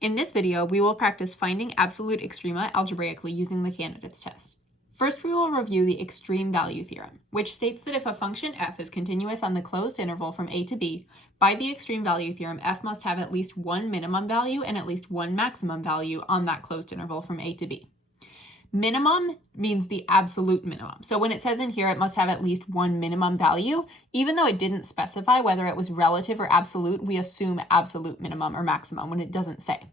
In this video, we will practice finding absolute extrema algebraically using the candidates test. First, we will review the extreme value theorem, which states that if a function f is continuous on the closed interval from a to b, by the extreme value theorem, f must have at least one minimum value and at least one maximum value on that closed interval from a to b. Minimum means the absolute minimum. So when it says in here it must have at least one minimum value, even though it didn't specify whether it was relative or absolute, we assume absolute minimum or maximum when it doesn't say.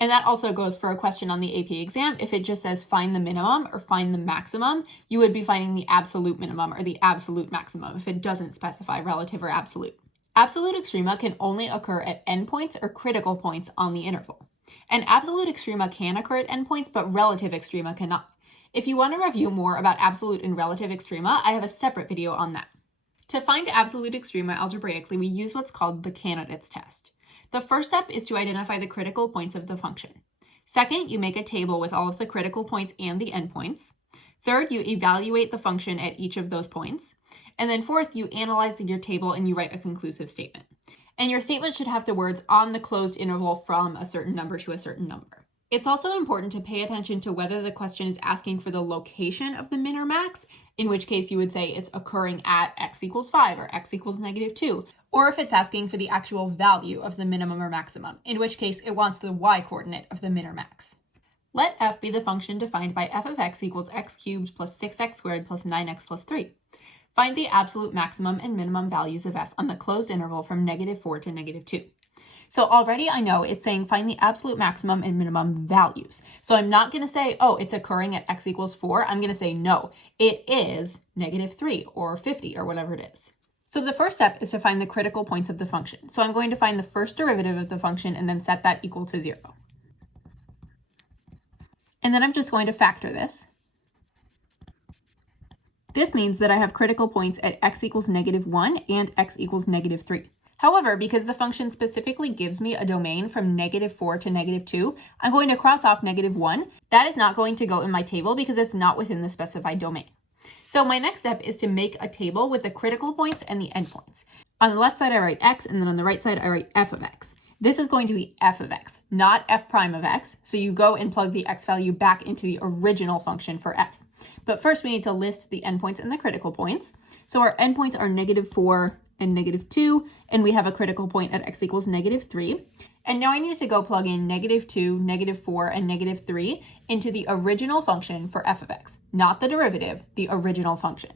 And that also goes for a question on the AP exam. If it just says find the minimum or find the maximum, you would be finding the absolute minimum or the absolute maximum if it doesn't specify relative or absolute. Absolute extrema can only occur at endpoints or critical points on the interval. And absolute extrema can occur at endpoints, but relative extrema cannot. If you want to review more about absolute and relative extrema, I have a separate video on that. To find absolute extrema algebraically, we use what's called the candidates test. The first step is to identify the critical points of the function. Second, you make a table with all of the critical points and the endpoints. Third, you evaluate the function at each of those points. And then fourth, you analyze your table and you write a conclusive statement. And your statement should have the words on the closed interval from a certain number to a certain number. It's also important to pay attention to whether the question is asking for the location of the min or max, in which case you would say it's occurring at x equals 5 or x equals -2, or if it's asking for the actual value of the minimum or maximum, in which case it wants the y-coordinate of the min or max. Let f be the function defined by f of x equals x cubed plus 6x squared plus 9x plus 3. Find the absolute maximum and minimum values of f on the closed interval from -4 to -2. So already I know it's saying find the absolute maximum and minimum values. So I'm not going to say, oh, it's occurring at x equals 4. I'm going to say, no, it is -3 or 50 or whatever it is. So the first step is to find the critical points of the function. So I'm going to find the first derivative of the function and then set that equal to 0. And then I'm just going to factor this. This means that I have critical points at x equals -1 and x equals -3. However, because the function specifically gives me a domain from -4 to -2, I'm going to cross off -1. That is not going to go in my table because it's not within the specified domain. So my next step is to make a table with the critical points and the endpoints. On the left side, I write x, and then on the right side, I write f of x. This is going to be f of x, not f prime of x. So you go and plug the x value back into the original function for f. But first, we need to list the endpoints and the critical points. So our endpoints are -4 and -2, and we have a critical point at x equals -3. And now I need to go plug in -2, -4, and -3 into the original function for f of x, not the derivative, the original function.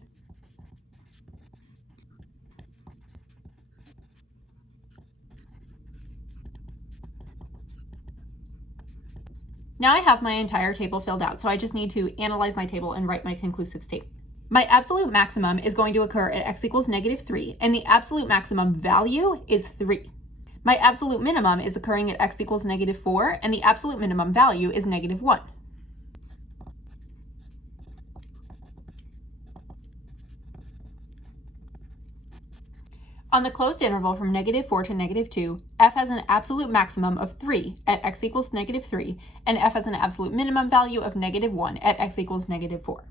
Now I have my entire table filled out, so I just need to analyze my table and write my conclusive statement. My absolute maximum is going to occur at x equals -3, and the absolute maximum value is 3. My absolute minimum is occurring at x equals -4, and the absolute minimum value is -1. On the closed interval from -4 to -2, f has an absolute maximum of 3 at x equals -3, and f has an absolute minimum value of -1 at x equals -4.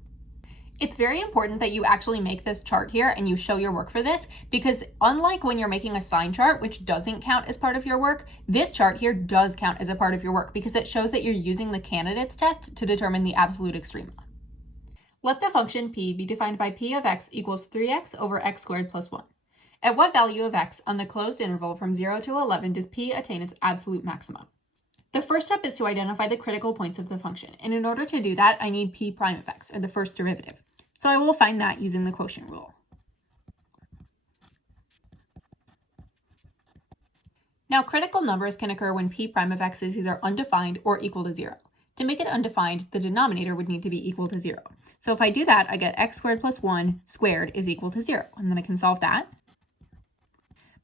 It's very important that you actually make this chart here and you show your work for this, because unlike when you're making a sign chart, which doesn't count as part of your work, this chart here does count as a part of your work because it shows that you're using the candidates test to determine the absolute extrema. Let the function p be defined by p of x equals 3x over x squared plus 1. At what value of x on the closed interval from 0 to 11 does p attain its absolute maximum? The first step is to identify the critical points of the function, and in order to do that, I need p prime of x, or the first derivative. So I will find that using the quotient rule. Now, critical numbers can occur when p prime of x is either undefined or equal to 0. To make it undefined, the denominator would need to be equal to 0. So if I do that, I get x squared plus 1 squared is equal to 0, and then I can solve that.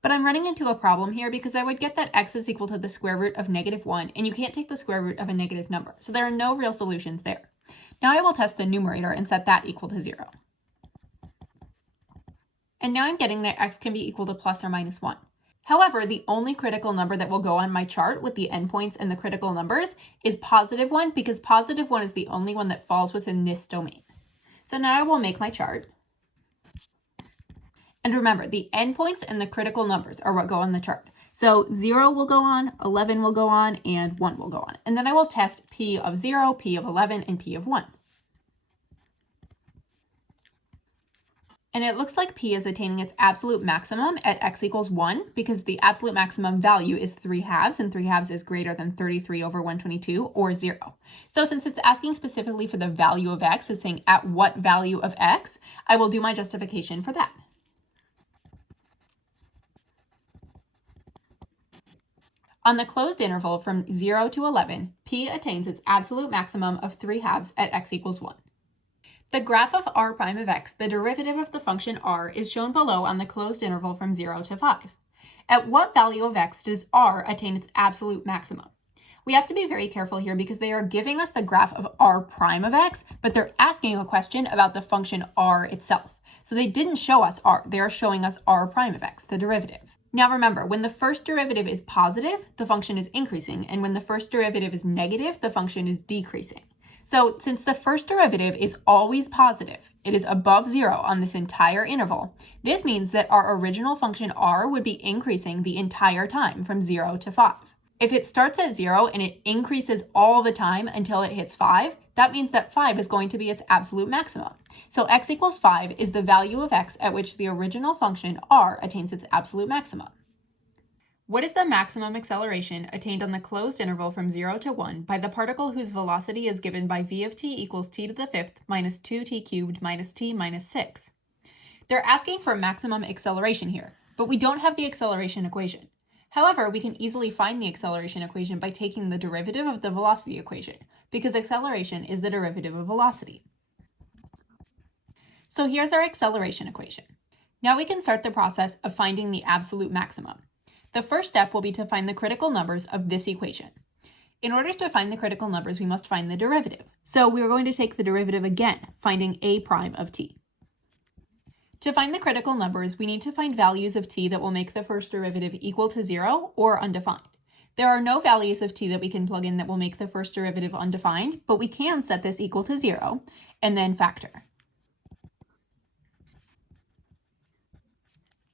But I'm running into a problem here because I would get that x is equal to the square root of -1, and you can't take the square root of a negative number, so there are no real solutions there. Now I will test the numerator and set that equal to 0. And now I'm getting that x can be equal to plus or minus 1. However, the only critical number that will go on my chart with the endpoints and the critical numbers is +1, because +1 is the only one that falls within this domain. So now I will make my chart. And remember, the endpoints and the critical numbers are what go on the chart. So 0 will go on, 11 will go on, and 1 will go on. And then I will test p of 0, p of 11, and p of 1. And it looks like p is attaining its absolute maximum at x equals 1 because the absolute maximum value is 3/2, and 3/2 is greater than 33 over 122, or 0. So since it's asking specifically for the value of x, it's saying at what value of x, I will do my justification for that. On the closed interval from 0 to 11, p attains its absolute maximum of 3/2 at x equals 1. The graph of r prime of x, the derivative of the function r, is shown below on the closed interval from 0 to 5. At what value of x does r attain its absolute maximum? We have to be very careful here because they are giving us the graph of r prime of x, but they're asking a question about the function r itself. So they didn't show us r, they are showing us r prime of x, the derivative. Now remember, when the first derivative is positive, the function is increasing, and when the first derivative is negative, the function is decreasing. So since the first derivative is always positive, it is above 0 on this entire interval, this means that our original function r would be increasing the entire time from 0 to 5. If it starts at 0 and it increases all the time until it hits 5, that means that 5 is going to be its absolute maximum. So x equals 5 is the value of x at which the original function r attains its absolute maximum. What is the maximum acceleration attained on the closed interval from 0 to 1 by the particle whose velocity is given by v of t equals t to the 5th minus 2t cubed minus t minus 6? They're asking for maximum acceleration here, but we don't have the acceleration equation. However, we can easily find the acceleration equation by taking the derivative of the velocity equation, because acceleration is the derivative of velocity. So here's our acceleration equation. Now we can start the process of finding the absolute maximum. The first step will be to find the critical numbers of this equation. In order to find the critical numbers, we must find the derivative. So we are going to take the derivative again, finding a prime of t. To find the critical numbers, we need to find values of t that will make the first derivative equal to 0 or undefined. There are no values of t that we can plug in that will make the first derivative undefined, but we can set this equal to 0 and then factor.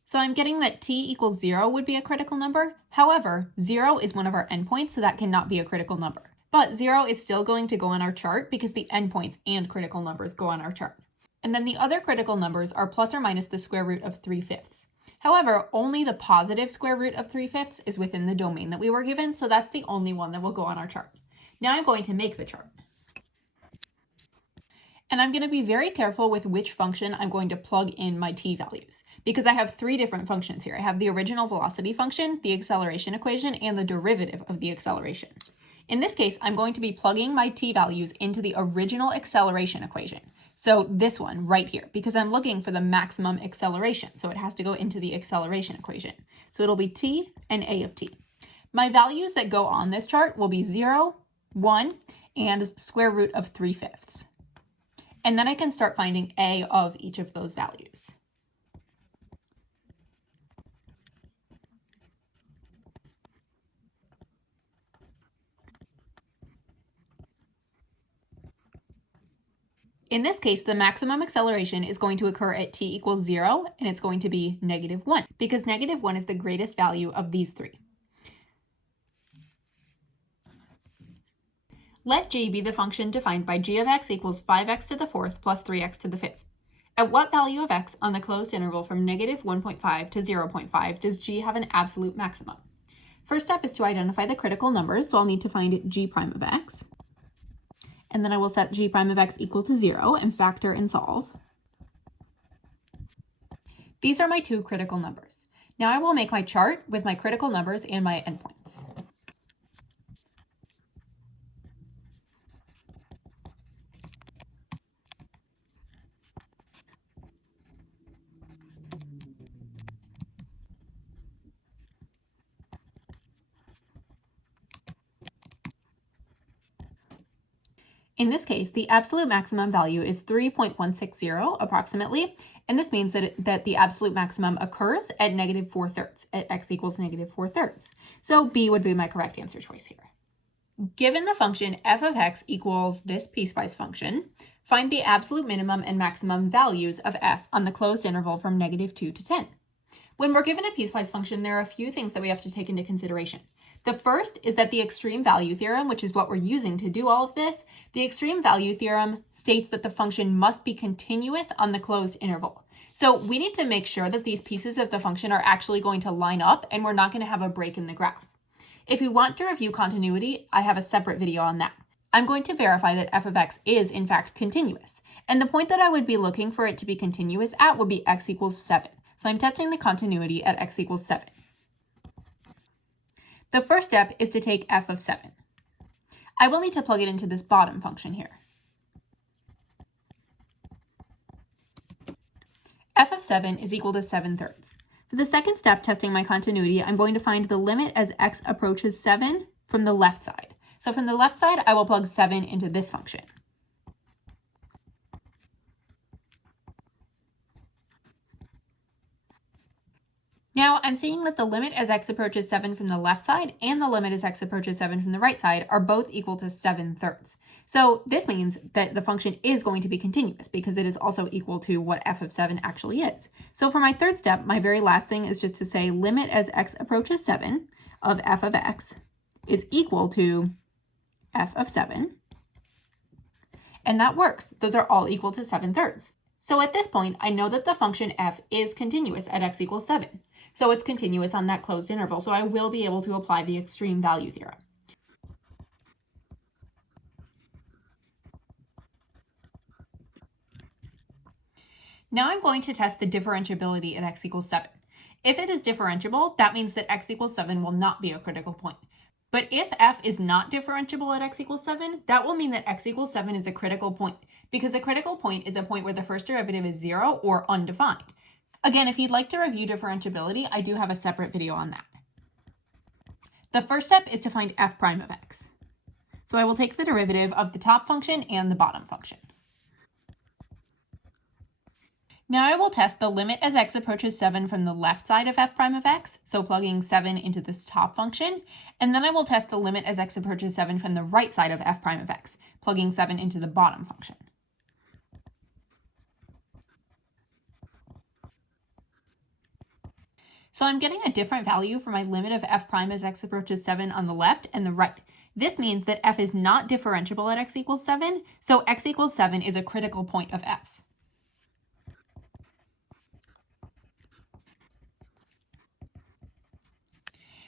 So I'm getting that t equals 0 would be a critical number. However, 0 is one of our endpoints, so that cannot be a critical number. But 0 is still going to go on our chart because the endpoints and critical numbers go on our chart. And then the other critical numbers are plus or minus the square root of 3/5. However, only the positive square root of 3/5 is within the domain that we were given, so that's the only one that will go on our chart. Now I'm going to make the chart. And I'm going to be very careful with which function I'm going to plug in my t values, because I have 3 different functions here. I have the original velocity function, the acceleration equation, and the derivative of the acceleration. In this case, I'm going to be plugging my t values into the original acceleration equation. So this one right here, because I'm looking for the maximum acceleration. So it has to go into the acceleration equation. So it'll be t and a of t. My values that go on this chart will be 0, 1, and square root of 3/5. And then I can start finding a of each of those values. In this case, the maximum acceleration is going to occur at t equals 0, and it's going to be -1, because -1 is the greatest value of these 3. Let g be the function defined by g of x equals 5x to the 4th plus 3x to the 5th. At what value of x on the closed interval from -1.5 to 0.5 does g have an absolute maximum? First step is to identify the critical numbers, so I'll need to find g prime of x. And then I will set g prime of x equal to 0 and factor and solve. These are my 2 critical numbers. Now I will make my chart with my critical numbers and my endpoints. In this case, the absolute maximum value is 3.160 approximately, and this means that the absolute maximum occurs at -4/3, at x equals -4/3. So B would be my correct answer choice here. Given the function f of x equals this piecewise function, find the absolute minimum and maximum values of f on the closed interval from -2 to 10. When we're given a piecewise function, there are a few things that we have to take into consideration. The first is that the extreme value theorem, which is what we're using to do all of this, the extreme value theorem states that the function must be continuous on the closed interval. So we need to make sure that these pieces of the function are actually going to line up and we're not going to have a break in the graph. If you want to review continuity, I have a separate video on that. I'm going to verify that f of x is in fact continuous. And the point that I would be looking for it to be continuous at would be x equals 7. So I'm testing the continuity at x equals 7. The first step is to take f of 7. I will need to plug it into this bottom function here. F of 7 is equal to 7/3. For the second step, testing my continuity, I'm going to find the limit as x approaches 7 from the left side. So from the left side, I will plug 7 into this function. Now I'm seeing that the limit as x approaches 7 from the left side and the limit as x approaches 7 from the right side are both equal to 7/3. So this means that the function is going to be continuous because it is also equal to what f of 7 actually is. So for my third step, my very last thing is just to say limit as x approaches 7 of f of x is equal to f of 7. And that works. Those are all equal to 7/3. So at this point, I know that the function f is continuous at x equals 7. So it's continuous on that closed interval, so I will be able to apply the extreme value theorem. Now I'm going to test the differentiability at x equals 7. If it is differentiable, that means that x equals 7 will not be a critical point. But if f is not differentiable at x equals 7, that will mean that x equals 7 is a critical point, because a critical point is a point where the first derivative is 0 or undefined. Again, if you'd like to review differentiability, I do have a separate video on that. The first step is to find f prime of x. So I will take the derivative of the top function and the bottom function. Now I will test the limit as x approaches 7 from the left side of f prime of x, so plugging 7 into this top function, and then I will test the limit as x approaches 7 from the right side of f prime of x, plugging 7 into the bottom function. So I'm getting a different value for my limit of f prime as x approaches 7 on the left and the right. This means that f is not differentiable at x equals 7, so x equals 7 is a critical point of f.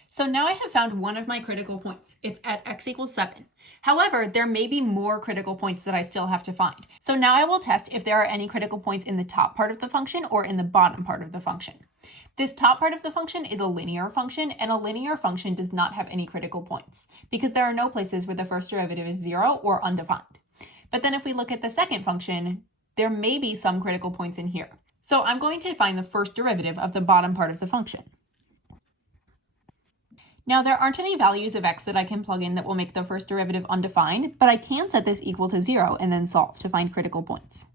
So now I have found one of my critical points. It's at x equals 7. However, there may be more critical points that I still have to find. So now I will test if there are any critical points in the top part of the function or in the bottom part of the function. This top part of the function is a linear function, and a linear function does not have any critical points because there are no places where the first derivative is 0 or undefined. But then if we look at the second function, there may be some critical points in here. So I'm going to find the first derivative of the bottom part of the function. Now there aren't any values of x that I can plug in that will make the first derivative undefined, but I can set this equal to 0 and then solve to find critical points.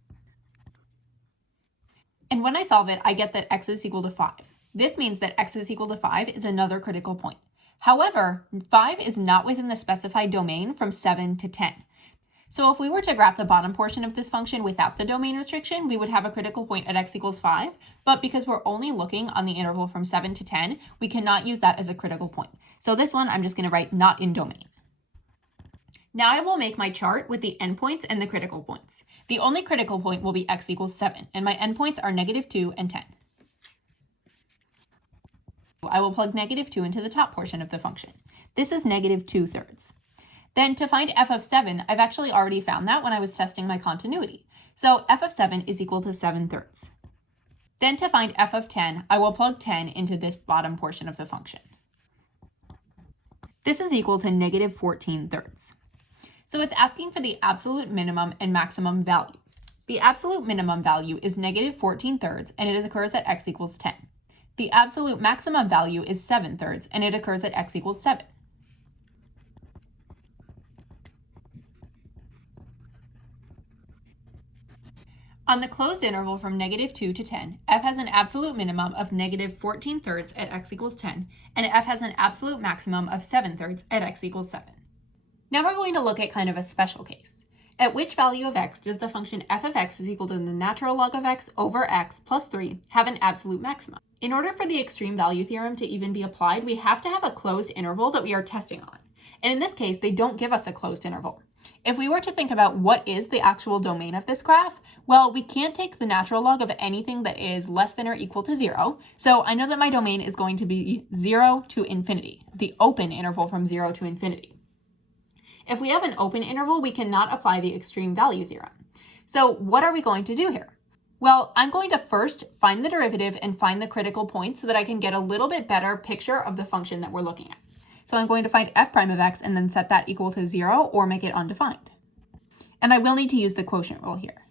And when I solve it, I get that x is equal to 5. This means that x is equal to 5 is another critical point. However, 5 is not within the specified domain from 7 to 10. So if we were to graph the bottom portion of this function without the domain restriction, we would have a critical point at x equals 5, but because we're only looking on the interval from 7 to 10, we cannot use that as a critical point. So this one, I'm just going to write not in domain. Now I will make my chart with the endpoints and the critical points. The only critical point will be x equals 7, and my endpoints are -2 and 10. I will plug -2 into the top portion of the function. This is -2/3. Then to find f of 7, I've actually already found that when I was testing my continuity. So f of 7 is equal to 7/3. Then to find f of 10, I will plug 10 into this bottom portion of the function. This is equal to -14/3. So it's asking for the absolute minimum and maximum values. The absolute minimum value is -14/3, and it occurs at x equals 10. The absolute maximum value is 7/3, and it occurs at x equals 7. On the closed interval from -2 to 10, f has an absolute minimum of -14/3 at x equals 10, and f has an absolute maximum of 7/3 at x equals 7. Now we're going to look at kind of a special case. At which value of x does the function f of x is equal to the natural log of x over x plus 3 have an absolute maximum? In order for the extreme value theorem to even be applied, we have to have a closed interval that we are testing on. And in this case, they don't give us a closed interval. If we were to think about what is the actual domain of this graph, well, we can't take the natural log of anything that is less than or equal to 0. So I know that my domain is going to be 0 to infinity, the open interval from 0 to infinity. If we have an open interval, we cannot apply the extreme value theorem. So what are we going to do here? Well, I'm going to first find the derivative and find the critical point so that I can get a little bit better picture of the function that we're looking at. So I'm going to find f prime of x and then set that equal to 0 or make it undefined. And I will need to use the quotient rule here.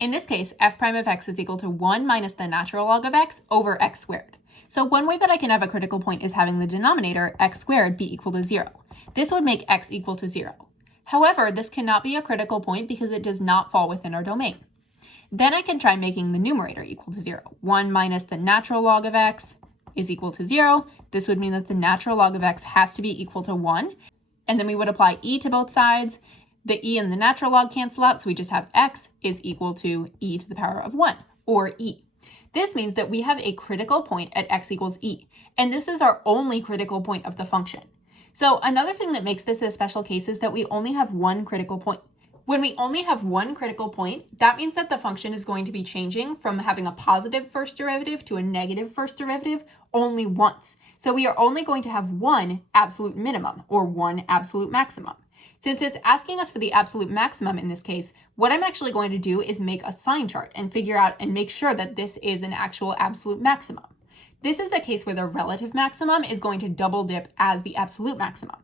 In this case, f prime of x is equal to 1 minus the natural log of x over x squared. So one way that I can have a critical point is having the denominator x squared be equal to 0. This would make x equal to 0. However, this cannot be a critical point because it does not fall within our domain. Then I can try making the numerator equal to 0. 1 minus the natural log of x is equal to 0. This would mean that the natural log of x has to be equal to 1. And then we would apply e to both sides. The e and the natural log cancel out, so we just have x is equal to e to the power of 1, or e. This means that we have a critical point at x equals e, and this is our only critical point of the function. So another thing that makes this a special case is that we only have one critical point. When we only have one critical point, that means that the function is going to be changing from having a positive first derivative to a negative first derivative only once. So we are only going to have one absolute minimum or one absolute maximum. Since it's asking us for the absolute maximum in this case, what I'm actually going to do is make a sign chart and figure out and make sure that this is an actual absolute maximum. This is a case where the relative maximum is going to double dip as the absolute maximum.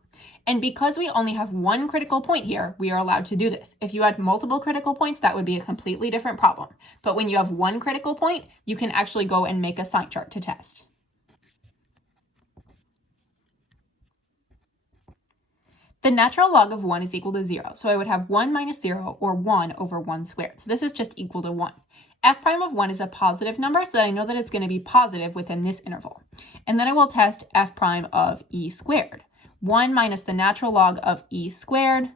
And because we only have one critical point here, we are allowed to do this. If you had multiple critical points, that would be a completely different problem. But when you have one critical point, you can actually go and make a sign chart to test. The natural log of 1 is equal to 0, so I would have 1 minus 0, or 1 over 1 squared. So this is just equal to 1. F prime of 1 is a positive number, so that I know that it's going to be positive within this interval. And then I will test f prime of e squared. 1 minus the natural log of e squared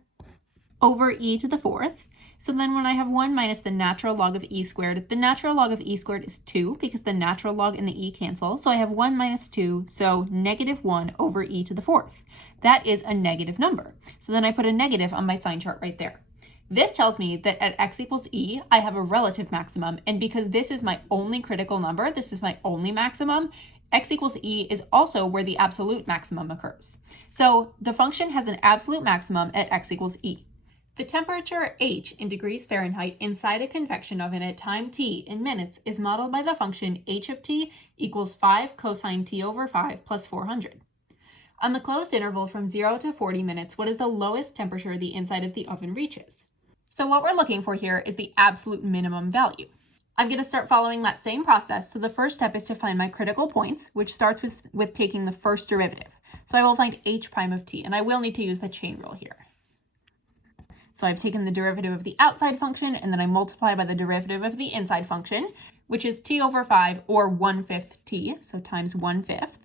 over e to the fourth. So then when I have 1 minus the natural log of e squared, the natural log of e squared is 2 because the natural log and the e cancel. So I have 1 minus 2, so negative 1 over e to the fourth. That is a negative number. So then I put a negative on my sign chart right there. This tells me that at x equals e, I have a relative maximum. And because this is my only critical number, this is my only maximum, x equals e is also where the absolute maximum occurs. So the function has an absolute maximum at x equals e. The temperature H in degrees Fahrenheit inside a convection oven at time t in minutes is modeled by the function h of t equals 5 cosine t over 5 plus 400. On the closed interval from 0 to 40 minutes, what is the lowest temperature the inside of the oven reaches? So what we're looking for here is the absolute minimum value. I'm going to start following that same process. So the first step is to find my critical points, which starts with taking the first derivative. So I will find h prime of t, and I will need to use the chain rule here. So I've taken the derivative of the outside function, and then I multiply by the derivative of the inside function, which is t over 5, or 1/5 t, so times 1/5.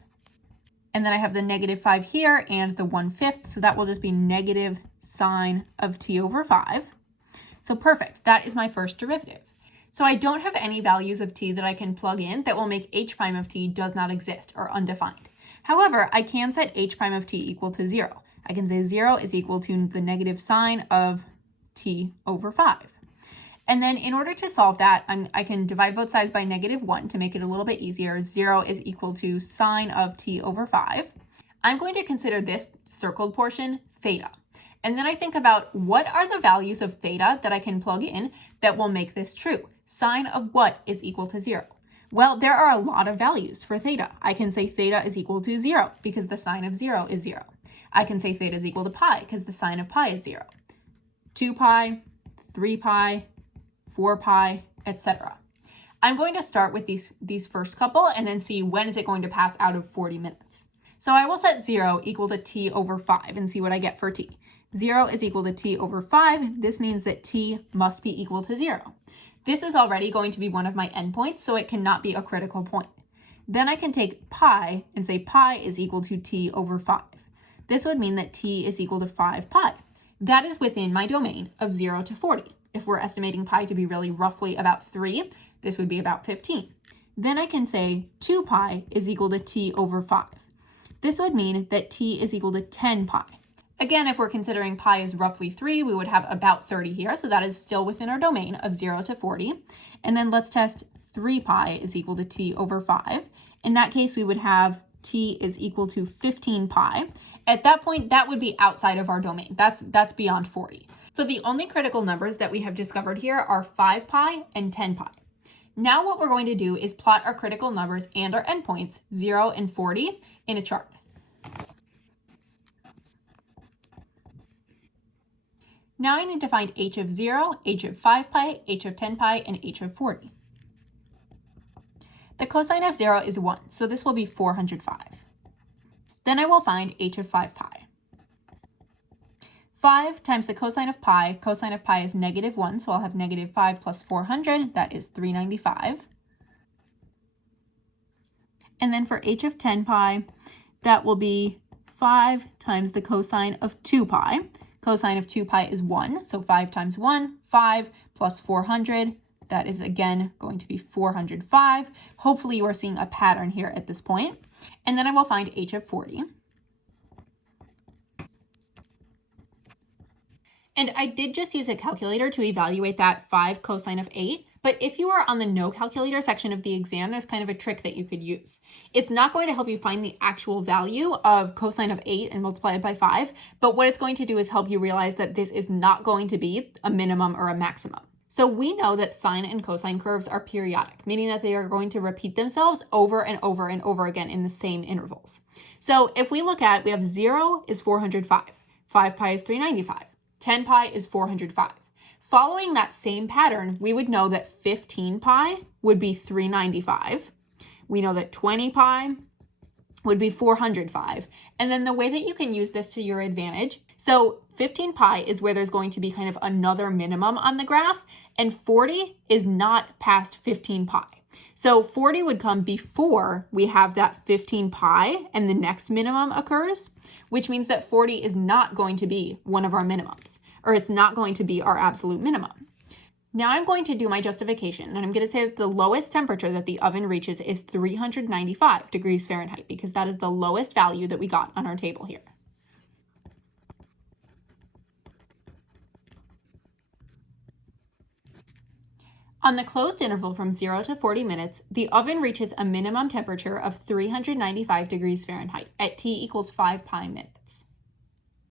And then I have the negative 5 here and the 1/5, so that will just be negative sine of t over 5. So perfect, that is my first derivative. So I don't have any values of t that I can plug in that will make h prime of t does not exist or undefined. However, I can set h prime of t equal to 0. I can say 0 is equal to the negative sine of t over 5. And then in order to solve that, I can divide both sides by negative 1 to make it a little bit easier. 0 is equal to sine of t over 5. I'm going to consider this circled portion theta. And then I think about what are the values of theta that I can plug in that will make this true. Sine of what is equal to 0? Well, there are a lot of values for theta. I can say theta is equal to 0 because the sine of 0 is 0. I can say theta is equal to pi because the sine of pi is 0. 2 pi, 3 pi, 4 pi, etc. I'm going to start with these first couple and then see when is it going to pass out of 40 minutes. So I will set 0 equal to t over 5 and see what I get for t. 0 is equal to t over 5. This means that t must be equal to 0. This is already going to be one of my endpoints, so it cannot be a critical point. Then I can take pi and say pi is equal to t over 5. This would mean that t is equal to 5 pi. That is within my domain of 0 to 40. If we're estimating pi to be really roughly about 3, This would be about 15. Then I can say 2 pi is equal to t over 5. This would mean that t is equal to 10 pi. Again, if we're considering pi is roughly 3, we would have about 30 here, so that is still within our domain of 0 to 40. And then let's test 3 pi is equal to t over 5. In that case, we would have t is equal to 15 pi. At that point, that would be outside of our domain. That's beyond 40. So the only critical numbers that we have discovered here are 5 pi and 10 pi. Now what we're going to do is plot our critical numbers and our endpoints, 0 and 40, in a chart. Now I need to find h of 0, h of 5 pi, h of 10 pi, and h of 40. The cosine of 0 is 1, so this will be 405. Then I will find h of 5 pi. 5 times the cosine of pi is negative 1, so I'll have negative 5 plus 400, that is 395. And then for h of 10 pi, that will be 5 times the cosine of 2 pi. Cosine of 2 pi is 1, so 5 times 1, 5 plus 400, that is again going to be 405. Hopefully you are seeing a pattern here at this point. And then I will find h of 40. And I did just use a calculator to evaluate that 5 cosine of 8. But if you are on the no calculator section of the exam, there's kind of a trick that you could use. It's not going to help you find the actual value of cosine of 8 and multiply it by 5. But what it's going to do is help you realize that this is not going to be a minimum or a maximum. So we know that sine and cosine curves are periodic, meaning that they are going to repeat themselves over and over and over again in the same intervals. So if we look at, we have 0 is 405, 5 pi is 395, 10 pi is 405. Following that same pattern, we would know that 15 pi would be 395. We know that 20 pi would be 405. And then the way that you can use this to your advantage, so 15 pi is where there's going to be kind of another minimum on the graph, and 40 is not past 15 pi. So 40 would come before we have that 15 pi and the next minimum occurs, which means that 40 is not going to be one of our minimums, or it's not going to be our absolute minimum. Now I'm going to do my justification, and I'm going to say that the lowest temperature that the oven reaches is 395 degrees Fahrenheit, because that is the lowest value that we got on our table here. On the closed interval from 0 to 40 minutes, the oven reaches a minimum temperature of 395 degrees Fahrenheit at t equals 5 pi minutes.